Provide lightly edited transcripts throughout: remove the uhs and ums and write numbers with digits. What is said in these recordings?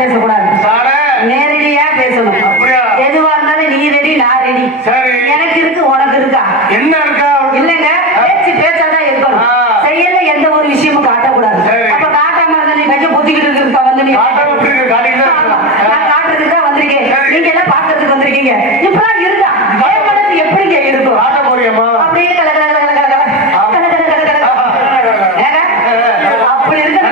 பேசக்கூடாது, நேரடியா பேசணும். எதுவா இருந்தாலும் நீ ரெடி நான் ரெடி. எனக்கு இருக்கு உனக்கு இருக்கா? என்ன இருக்கா? இல்லங்க, பேச்சு பேச்சாதான் இருக்கணும். செய்யல எந்த ஒரு விஷயமும் காட்டக்கூடாது. அப்ப காட்டாம இருந்தா நீ கைய பொத்திக்கிட்டு இருக்கா? வந்து நீ நான் காட்டுறதுக்கா வந்திருக்கேன், நீங்க எல்லாம் பாக்குறதுக்கு வந்திருக்கீங்க. இப்பெல்லாம் இருக்கா? என் மனசு எப்படிங்க இருக்கும்? அப்படியே அப்படி இருக்கு.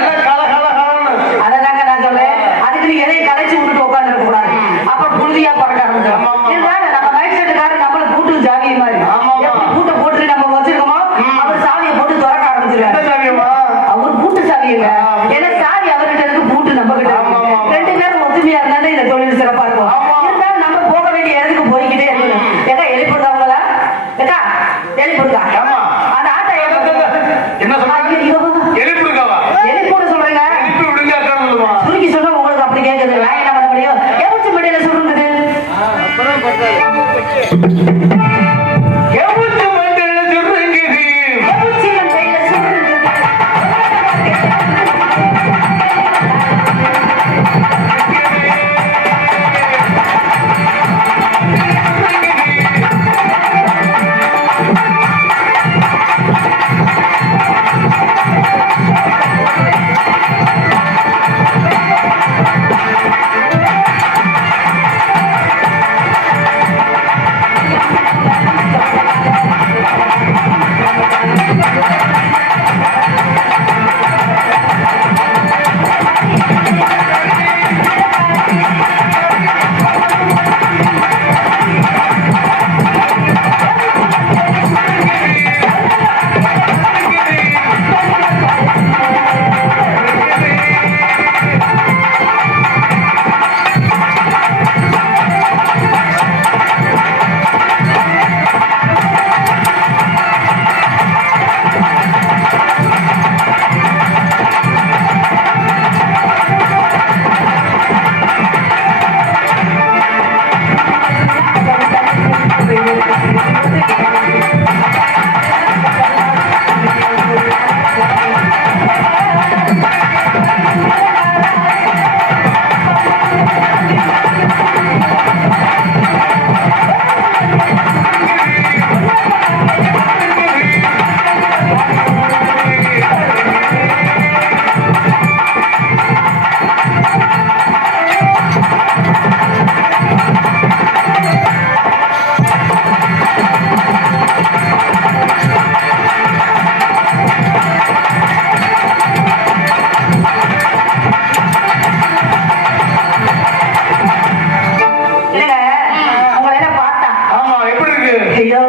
அதனாங்க நான் சொல்றேன், அதுக்கு நீ எதையும் கலைச்சு விட்டுட்டு உட்கார்ந்து இருக்க கூடாது. அப்புறம் புழுதியா பறக்க ஆரம்பிச்சிடும். நம்ம மைண்ட் செட்டுக்காரர் நம்மள கூட்டு ஜாவி மாதிரி எப்படி கூட்ட போட்டு நம்ம வச்சிருக்கோமோ அவர் சாவியை போட்டு திறக்க ஆரம்பிச்சிருக்காரு. அவர் பூட்டு சாவியங்க, ஏன்னா சாவி அவர்கிட்ட இருக்கு, பூட்டு நம்ம கிட்ட இருக்கு. ரெண்டு பேரும் ஒத்துமையா இருந்தாலும் இந்த தொழில் சிறப்பா இருக்கும். இருந்தாலும் நம்ம போக வேண்டிய இடத்துக்கு போய்கிட்டே இருக்கணும். ஏக்கா எழுப்பிடுறாங்களா? ஏக்கா எழுப்பிடுக்கா? அந்த ஆட்டை என்ன சொல்றாங்க? எழுப்பிட சொல்றேங்க. சுருக்கி சொன்னா உங்களுக்கு அப்படி கேட்குது. நான் என்ன பண்ண முடியும்? எவச்சு மடியில சுருங்குது.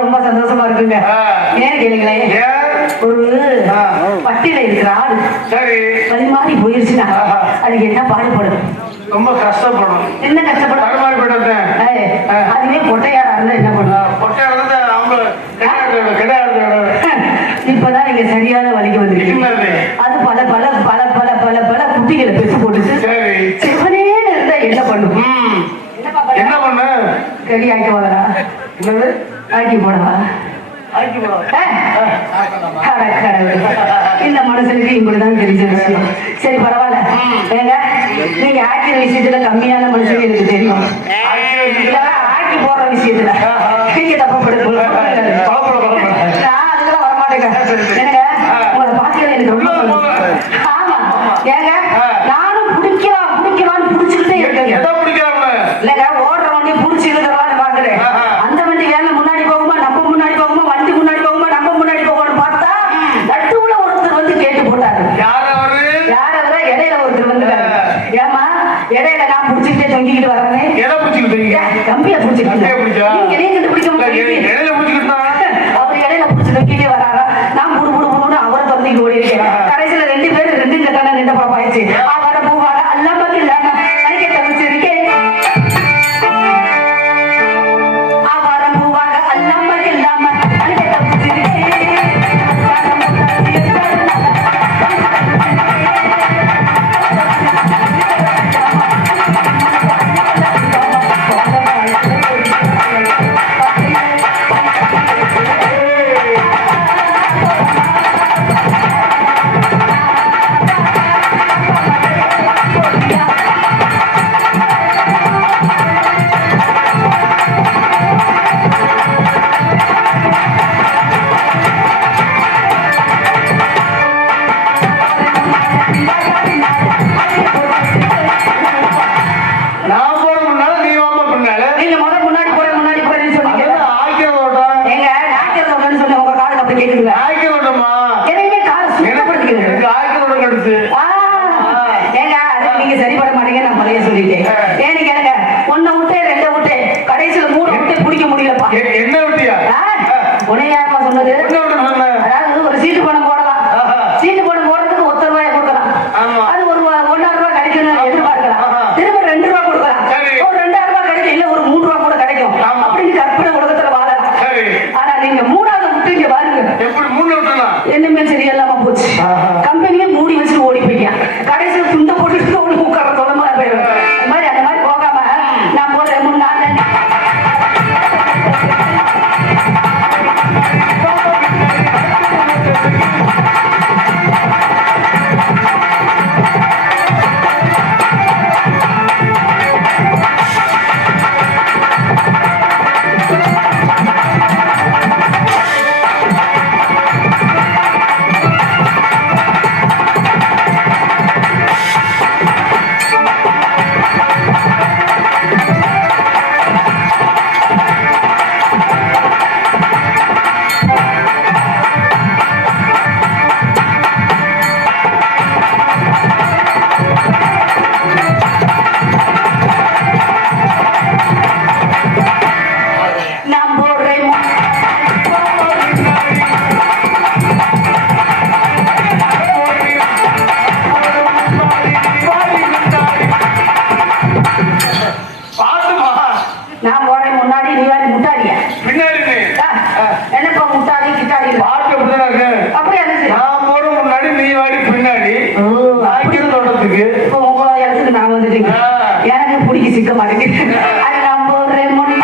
ரொம்ப சந்தோஷமா இருக்குங்க. ஏன் கேளுங்களேன், ஒரு பட்டியல இருக்கிற ஆடு அது மாதிரி போயிருச்சுன்னா அதுக்கு என்ன பாடுபடும்? ரொம்ப கஷ்டப்படும். என்ன கஷ்டப்படும்? அதுவே பொட்டையாரா இருந்தா என்ன பண்ணும்? இப்பதான் நீங்க சரியான வழிக்கு வந்துருக்கீங்க. அது பல பல பல பல பல பல குட்டிகளை பெற்று போட்டுச்சு. சிவனேன்னு இருந்தா என்ன பண்ணும்? என்ன பண்ணு? கறி ஆக்கி போதா? ஆக்கி போடவா? இந்த மனுஷனுக்கு இப்படிதான் தெரிஞ்ச விஷயம். சரி பரவாயில்ல, ஏங்க நீங்க ஆக்கிற விஷயத்துல கம்மியான மனுஷங்க எனக்கு தெரியும். ஆக்கி போடுற விஷயத்துல நீங்க தப்பப்படுத்த நான் அதுக்கெல்லாம் வரமாட்டேங்க. எனக்கு உங்களை பார்க்கல எனக்கு ரொம்ப ஆமா. ஏங்க நானும் குடிக்கலான்னு குடிச்சுக்கிட்டே இருக்கேன். இல்லைங்க ஓடுற வண்டி புடிச்சு இழுக்கிறலான்னு பாக்குறேன். அந்த வண்டி வேலை முன்னாடி போகுமா, நம்ம முன்னாடி போகுமா, வண்டி முன்னாடி போகுமா, நம்ம முன்னாடி போகணும்னு பார்த்தா நடுவுல ஒருத்தர் வந்து கேட்டு போட்டாரு. யார் அவரா? இடையில ஒருத்தர் வந்து, ஏமா இடையில நான் புடிச்சுக்கிட்டே தொங்கிக்கிட்டு வரேன். கம்பியா புடிச்சுக்கிட்டு நீங்க பிடிக்க முடியாது. அவர் இடையில புடிச்சு தொங்கிட்டே வராரா? நான் புடு புடு புடுன்னு அவரை தொங்கிட்டு ஓடி இருக்கேன். கடைசியில ரெண்டு பேரும் ரெண்டு கட்டான நின்ற பாப்பா ஆயிடுச்சு. அவரை பூவாட அல்ல இல்லாம அடிக்க தவிச்சிருக்கேன். வழிய சொல்லிட்டேன். ஏன்னு கேளுங்க, ஒன்ன விட்டு ரெண்ட விட்டு கடைசியில 3 விட்டு பிடிக்க முடியலப்பா. என்ன விட்டியா? உனையாருமா சொன்னது? என்ன விட்டு சொன்ன? அதாவது ஒரு சீட்டு பணம் போடலாம். சீட்டு பணம் போடுறதுக்கு ₹1 கொடுக்கலாம். அது ஒரு ₹1,000 கிடைக்கணும்னு எதிர்பார்க்கலாம். திரும்ப ₹2 கொடுக்கலாம். ஒரு ₹2,000 கிடைக்கும், இல்ல ஒரு ₹3 கூட கிடைக்கும் அப்படின்னு கற்பனை உலகத்துல வாழலாம். ஆனா நீங்க 3வது விட்டு இங்க பாருங்க, எப்படி 3 விட்டுனா என்னமே சரியில்லாம போச்சு. கம்பெனியே மூடி வச்சுட்டு ஓடி போயிட்டான். கடைசியில் துண்ட போட்டுட்டு ஓடி உட்கார சொல்லமா போயிடும். அந்த மாதிரி போகாம நான் போடுறேன் முன்னாடி நான் போடுறேன். நான் போறேன் முன்னாடி, நீ வேற முட்டாடியா பின்னாடி நீ. என்னப்பா முட்டாடி கிட்டாடி பாட்டு அப்படிதான் இருக்கு. அப்படி என்ன நான் போற முன்னாடி நீ வாடி பின்னாடி. தோட்டத்துக்கு இப்போ உங்க இடத்துக்கு நான் வந்துட்டீங்க. எனக்கு பிடிக்க சிக்க மாட்டேங்குது. அது நான் போடுறேன் முன்னாடி.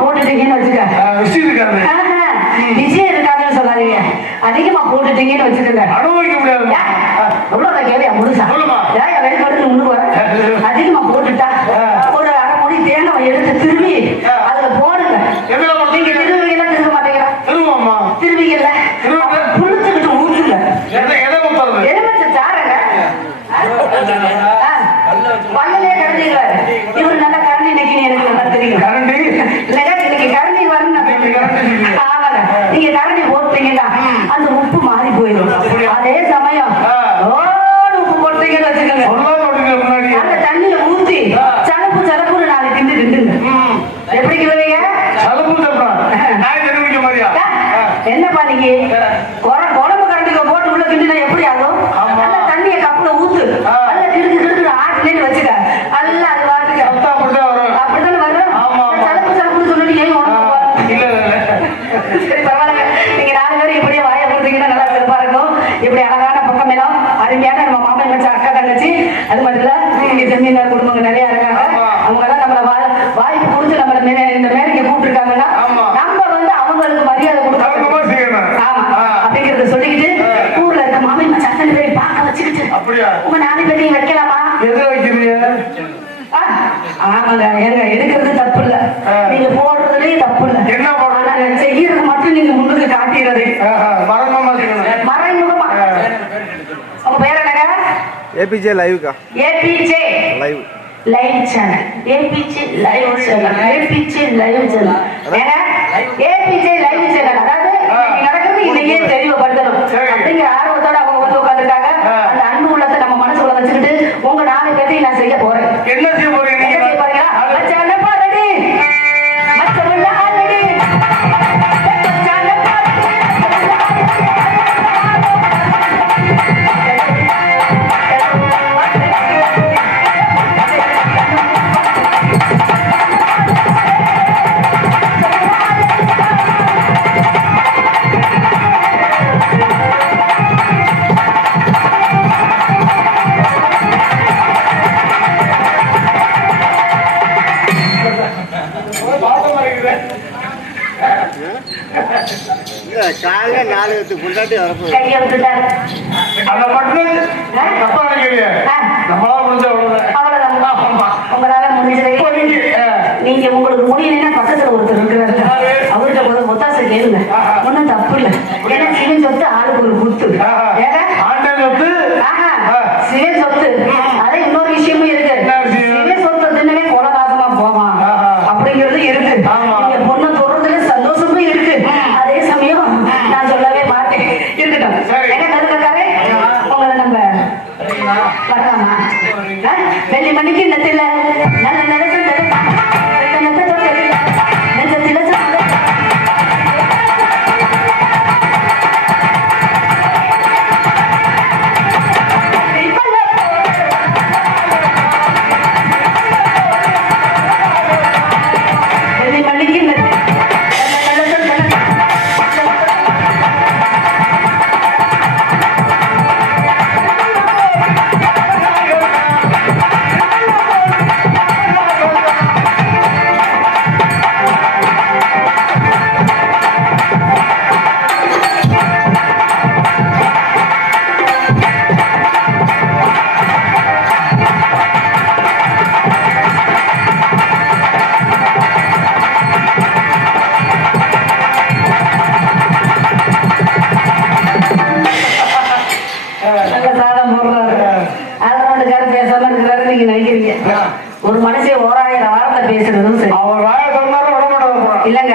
போட்டுட்டீங்கன்னு வச்சுக்க. விஷயம் இருக்காது. விஷயம் இருக்காதுன்னு சொல்லாதீங்க. அதிகமா போட்டுட்டீங்கன்னு வச்சுக்கோங்க. அனுபவிக்க முடியாது. உள்ளத கேளியா முழுசா? ஏன் வெளிப்படுத்து முன்னுக்கு வர? அதிகமா போட்டுட்டா ஒரு அரை மூடி தேங்காய் எடுத்து திரும்பி அதுல போடுங்க. நீங்க திருவிகளா திரும்ப மாட்டீங்களா? திருவிகள்ல புளிச்சுக்கிட்டு ஊற்றுங்க. எலுமிச்சை சாருங்க. பல்லே கரண்டிடுவாரு. இவரு நல்லா கரண்டி நினைக்கிறீங்க. எனக்கு நல்லா தெரியும். கரண்டி இல்லைங்க, இன்னைக்கு கரண்டி வரணும். ஆமாங்க, நீங்க கரண்டி போட்டீங்கன்னா அந்த உப்பு மாறி போயிடும். அதே சமயம் உப்பு போட்டீங்கன்னு வச்சுக்கோங்க, அந்த தண்ணியில ஊத்தி சலப்பு சலப்புன்னு 4 கிண்டு கிண்டுங்க. எப்படி கிண்டுவீங்க? என்னப்பா நீங்க குழம்பு கரண்டிக்க போட்டு உள்ள கிண்டுனா எப்படி ஆகும்? அந்த தண்ணியை கப்புல ஊத்து, நல்லா கிடுக்கு கிடுக்கு ஆட்டுனேன்னு வச்சுக்க, நல்லா அது வாட்டுக்க அப்படித்தானே வரும். சலப்பு சலப்புன்னு சொல்லிட்டு ஏன் சரி பரவாயில்ல. நீங்க 4 பேரும் இப்படியே வாய போட்டீங்கன்னா நல்லா சிறப்பா இருக்கும். இப்படி அழகான பக்கம் எல்லாம் அருமையான நம்ம மாமன் மச்சான் அக்கா தங்கச்சி, அது மட்டும் இல்ல இங்க ஜமீன்தார் குடும்பங்கள் நிறைய இருக்காங்க. அவங்க எல்லாம் நம்மள வாய்ப்பு கொடுத்து நம்மள இந்த மேடைக்கு கூப்பிட்டுருக்காங்கன்னா நம்ம வந்து அவங்களுக்கு மரியாதை கொடுக்கணும். ஆமா, அப்படிங்கறத சொல்லிக்கிட்டு ஊர்ல இருக்க மாமன் மச்சான் அத்தனை பேரை பார்க்க வச்சுக்கிட்டு உங்க 4 பேரையும் வைக்கலாமா? ஆமாங்க, ஏங்க எடுக்கிறது தப்பு இல்ல, நீங்க போடுறதுலயே தப்பு இல்ல. ஆனா செய்யறது மட்டும் நீங்க முன்னுக்கு காட்டுறது மறைமுகமா. உங்க பேர் என்னங்க? ஏபிஜே லைவ்க்கா. ABJ live channel. ABJ live channel. ABJ live channel. ஏங்க ஏபிஜே லைவ் சேனல் அதாவது நடக்கிறது இன்னைக்கே தெளிவுபடுத்தணும் அப்படிங்கிற ஆர்வத்தோட அவங்க வந்து உட்காந்துருக்காங்க. அந்த அன்பு உள்ளத்தை நம்ம மனசுக்குள்ள வச்சுக்கிட்டு உங்க 4 பேர்த்தையும் நான் செய்ய போறேன். என்ன செய்ய போறீங்க? காலைல 4 பேத்துக்கு முன்னாடி வரப்போ கையை விட்டுட்டாரு. அதை மட்டும் தப்பா நினைக்கிறீங்க. நம்மளால முடிஞ்ச அவ்வளவுதான். உங்களால முடிஞ்சது. நீங்க உங்களுக்கு முடியலன்னா பக்கத்துல ஒருத்தர் இருக்கிறாரு, அவர்கிட்ட போது ஒத்தாசை கேளுங்க. ஒன்னும் தப்பு இல்ல. ஏன்னா சிவன் சொத்து ஆளுக்கு ஒரு குத்து. சிவன் சொத்து அதே இன்னொரு விஷயமும் இருக்கு. சிவன் சொத்து தின்னவே கொலகாசமா போவான் அப்படிங்கிறது இருக்கு. நீங்க பொண்ணு தொடர்றதுல சந்தோஷமும் இருக்கு. அதே சமயம் நான் சொல்லவே மாட்டேன். இருக்கட்டும். என்ன கருக்காரே உங்களை நம்ம வரலாமா? வெள்ளி மணிக்கு நெத்தில நல்ல நடந்து ஒரு மனுஷன் 1000 வார்த்தை பேசுறதும் சரி, இல்லங்க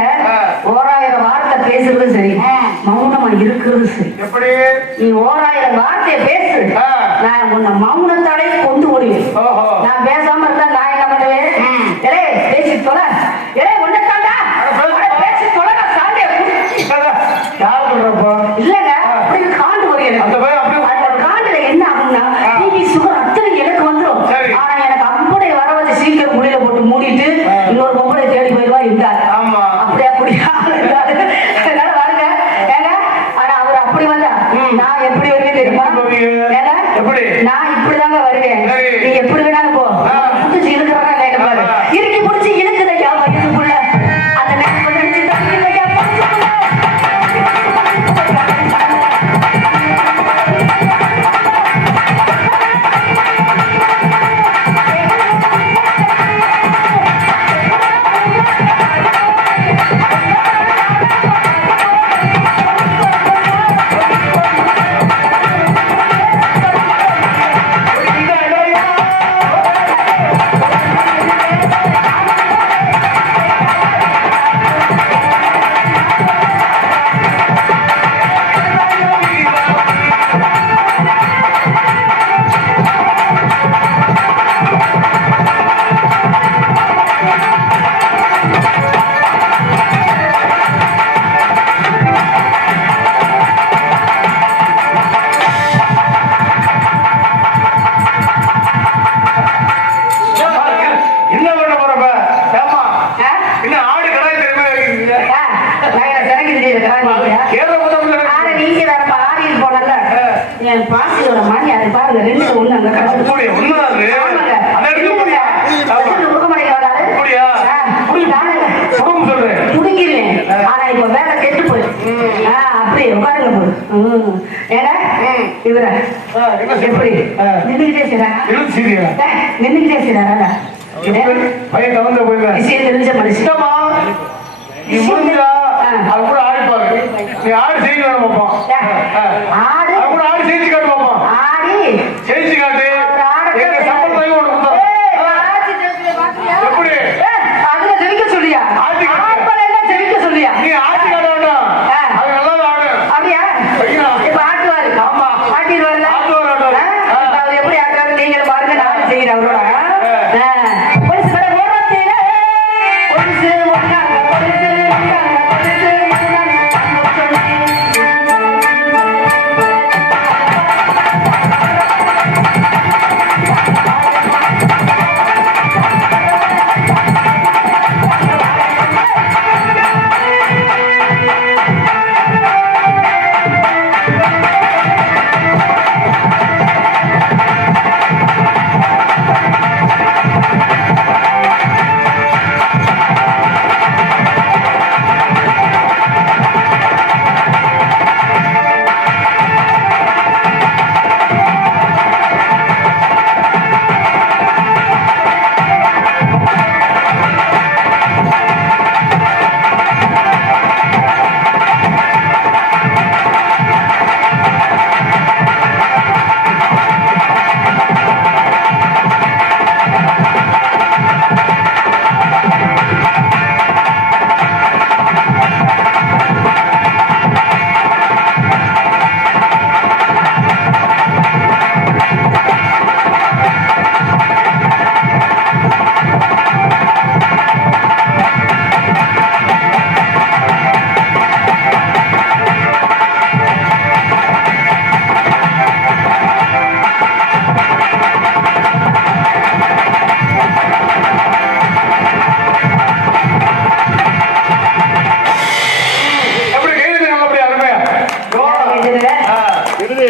1000 வார்த்தை பேசுறதும் சரி, மௌனமா இருக்கிறது சரி. நீ 1000 வார்த்தையை பேசு, நான் உன்னை மௌனத்தாலே கொண்டு ஓடுவேன். நான் பேசாம இருந்தா நான் என்ன பண்ணுவேன்? பேசி தொலை, ஒன்னதாண்டா பேசி தொலை. நான் சாண்டிய இல்லங்க அப்படி காண்டு வருகிறேன். அந்த காண்டுல என்ன ஆகும்னா டிவி சுகர் அத்தனை எனக்கு வந்துடும். ஆனா எனக்கு அப்படி வர வச்சு சீக்கிரம் முடியல போட்டு மூடிட்டு இன்னொரு பொம்பளை தேடி போயிடுவா இருந்தாரு. அப்படியா அப்படியா அதனால வாருங்க ஏங்க. ஆனா அவர் அப்படி வந்தா நான் எப்படி வருவேன் தெரியுமா? ஏங்க நான் இப்படிதாங்க வருவேன். நீ எப்படி வேணாலும் போ, புடிச்சு இழுக்கிறதா கேட்டு பாரு. இறுக்கி புடிச்சு இழுக்குதையா வயசுக்குள்ள அந்த இல்லையா? ஆனா நீங்க வேற ஆடிட்டு போனல என் பாசியோட மாணி அது பாருங்க 2 1 அங்க கிடக்கு. கொடுக்க மாட்டேங்கிறாரு. குடிக்கிறேன். ஆனா இப்ப வேலை கெட்டு போயிடுச்சு. அப்படியே உட்காருங்க போது. ஏன்னா இவர எப்படி நின்றுகிட்டே செய்யறாங்க. நின்றுகிட்டே செய்யறாரா பையன் கலந்து போயிருந்தேன். விஷயம் தெரிஞ்ச மனுஷன் நீ முடிஞ்சா அது கூட ஆடி பாரு. நீ ஆடி செய்து காட்டு பார்ப்போம். ஆடு அது கூட ஆடி செய்து காட்டு பார்ப்போம். ஆடி செய்து காட்டு. எங்க சம்பளம் ஒன்று கொடுத்தோம். எப்படி அதுல ஜெயிக்க சொல்லியா? ஆட்களை எல்லாம் ஜெயிக்க சொல்லியா? நீ ஆடி காட்ட வேண்டாம். அது நல்லா ஆடு. அப்படியா? இப்ப ஆட்டுவாரு. ஆமா. ஆட்டிடுவாருல? ஆட்டுவாரு. அவர் எப்படி ஆட்டுவாரு நீங்களும் பாருங்க. நான் செய்கிறேன் அவரோட. பொலிசு கடை ஓரத்தில பொலிசு ஒன்றாங்க பொலிசு ஒன்றாங்க பொலிசு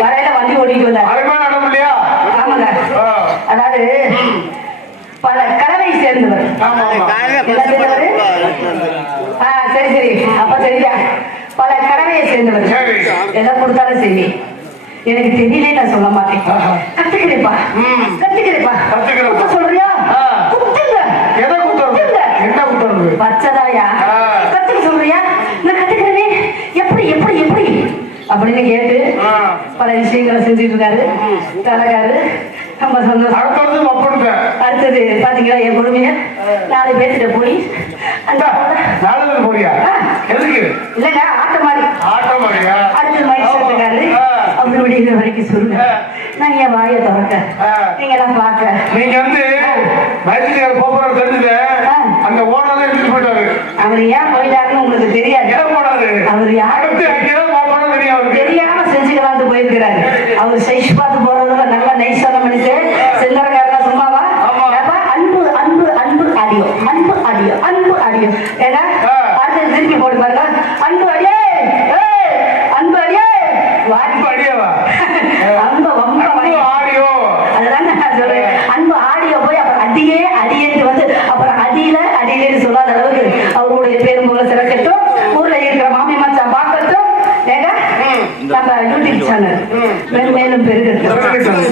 வரையில வண்டி ஓடிட்டு வந்தார். ஆமாங்க. அதாவது பல கலவை சேர்ந்தவர். சரி சரி அப்ப சரியா பல கலவையை சேர்ந்தவர். எல்லாம் கொடுத்தாலும் சரி எனக்கு தெரியலே நான் சொல்ல மாட்டேன். கத்துக்கிறேப்பா கத்துக்கிறேப்பா சொல்றியா? குத்துங்க. பச்சதாயா கத்துக்க சொல்றியா? நான் கத்துக்கிறேனே. எப்படி எப்படி எப்படி அப்படின்னு கேட்டு பல விஷயங்களை செஞ்சுட்டு இருக்காரு. தலகாரு ரொம்ப சந்தோஷம். அடுத்தது பாத்தீங்களா என் பொறுமைய 4 பேர்கிட்ட போய் இல்லங்க ஆட்ட மாதிரி அடுத்தது மாதிரி சொல்லிருக்காரு. அப்படி விடிகிற வரைக்கும் சொல்லுங்க. நான் என் வாயை திறக்க நீங்க எல்லாம் பார்க்க நீங்க வந்து அந்த ஓனர் எடுத்துட்டு போயிட்டாரு. அவர் ஏன் போயிட்டாருன்னு உங்களுக்கு தெரியாது. அவர் யாரும் தெரியாம செஞ்சுக்கலான்னு போயிருக்கிறாரு. அவர் சைஸ் பார்த்து போறதுல நல்லா நைஸான மனுஷன். செந்தரக்காரா சும்மாவா? அன்பு அன்பு அன்பு ஆடியோ அன்பு ஆடியோ அன்பு ஆடியோ. ஏன்னா அடுத்தது திருப்பி போட்டு பாருங்க. அன்பு அடியே அன்பு அடியே அன்பு ஆடியோ. அதுதான் நான் சொல்றேன். அன்பு ஆடியோ போய் அப்புறம் அடியே அடியேன்னு வந்து அப்புறம் அடியில அடியிலேன்னு சொல்லாத அளவுக்கு அவருடைய பேரும் போல சிறக்கட்டும். ஊர்ல இருக்கிற மாமி மச்சான் பார்க்கட்டும். ஏங்க நம்ம யூடியூப் சேனல் மேலும் பெருகட்டும்.